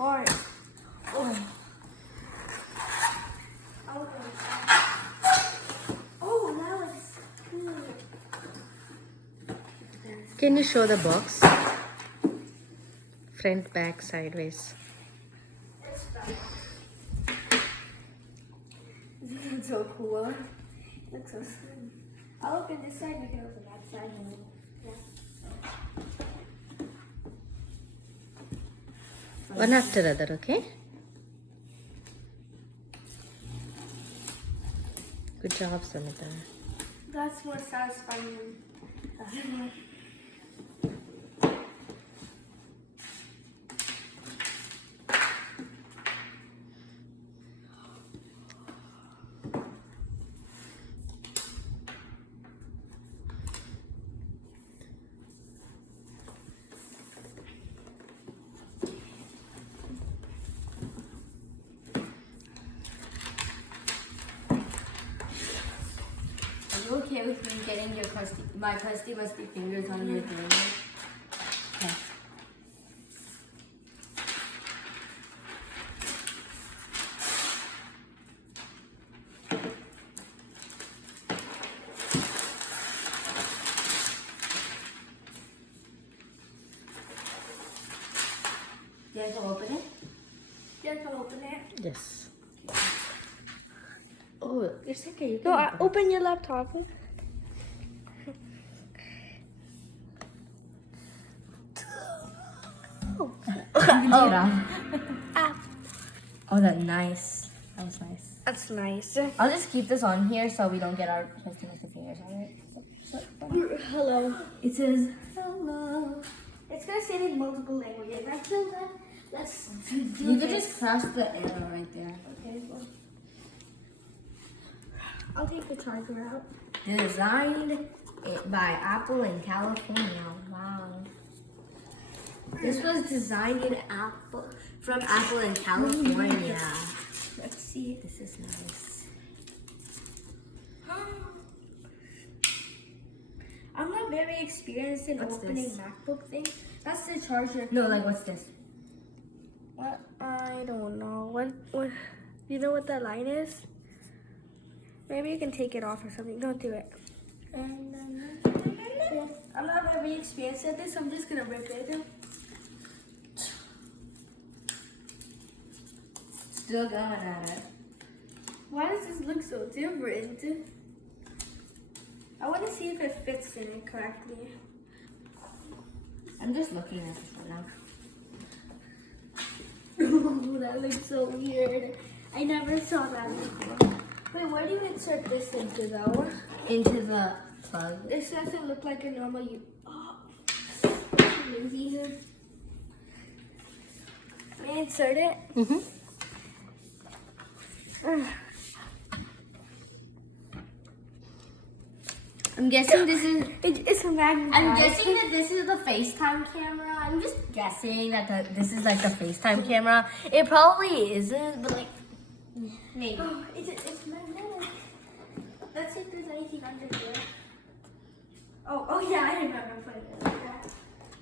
apart. Oh. Oh, now it's good. Can you show the box? Front, back, sideways. It's fine. This is so cool. Looks so slim. I'll open this side, you can open that side. And yeah. One after the other, okay? Good job, Samita. That's more satisfying than Are you okay with me getting my crusty musty fingers on your thing? Okay. You have to open it? Yeah, can open it. Yes. Oh, it's okay. You can No, open it. open your laptop. Oh. Ah, Oh, that's nice. That was nice. that's nice. I'll just keep this on here so we don't get our crusty musty fingers on it. Hello. It says hello. It's gonna say it in multiple languages. Until then, let's do You could this. just cross the arrow right there. Okay, well, I'll take the charger out. Designed by Apple in California. Wow. This was designed from Apple in California. Let's see. This is nice. I'm not very experienced in What's opening this? MacBook things. That's the charger. No, like what's this? What? I don't know. What? You know what that line is? Maybe you can take it off or something. Don't do it. And yeah, I'm not very experienced at this. I'm just gonna rip it. Still going at it. Why does this look so different? I want to see if it fits in it correctly. I'm just looking at this one now. That looks so weird. I never saw that before. Wait, where do you insert this into though? Into the plug. This doesn't look like a normal lazy. May I insert it? Mm-hmm. I'm guessing this is. It's a magnet. I'm guessing that this is the FaceTime camera. I'm just guessing that this is like the FaceTime camera. It probably isn't, but like maybe. Oh, it's magnetic. Let's see if there's anything under here. Oh yeah, I remember putting it like that.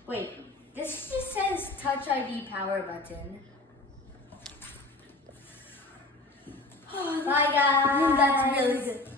Wait, this just says Touch ID power button. Oh, Bye guys. that's really good.